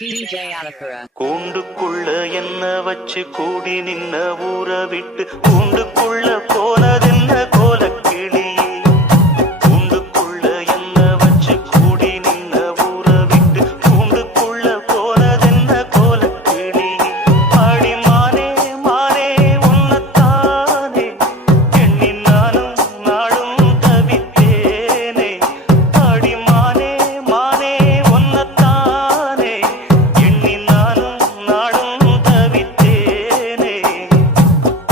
DJ Alapura. கூண்டுக்குள்ள என்ன வச்சு கூடி நின்ன ஊற விட்டு கூண்டுக்குள்ள போனதென்ன கோலக்கிளியே. கூண்டுக்குள்ள என்ன வச்சு கூடி நின்ன ஊற விட்டு கூண்டுக்குள்ள போனதென்ன கோலக்கிளியே. ஆடி மானே மானே உன்னத்தானே எண்ணி நானும் நாடும் தவித்தேனே. ஆடி மானே மானே உன்னத்தானே எண்ணி நானும் நாடும் தவித்தேனே.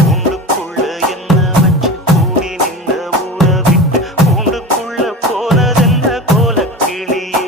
கூண்டுக்குள்ள என்ன வச்சு கூடி நின்ன ஊற விட்டு கூண்டுக்குள்ள போனதென்ன கோலக்கிளியே.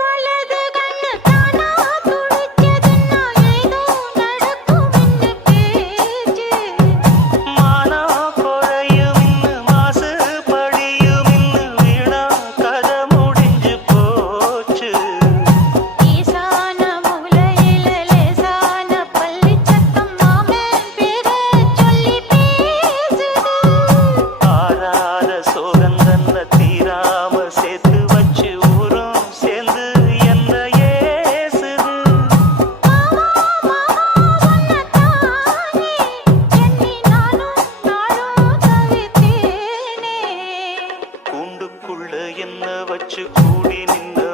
வலது கண்ணு தானா துடிச்சதுன்னா ஏதோ நடக்கும்னு பேச்சு. மானா குறையும் இன்னு மாசு படியும் இன்னு வீணா கதை முடிஞ்சு போச்சு. ஈசான மூலையில லேசான பள்ளிச்சத்தம் மாமன் பேரை சொல்லி பேசுது. ஆறாத சோகந்தன்ன தீராம சேர்த்து வச்சு ஊரும் சேர்ந்து என்ன ஏசுது. மாமா உன்னத்தானே எண்ணி நானும் நாடும் தவித்தேனே. கூண்டுக்குள்ள என்ன வச்சு கூடி நின்ன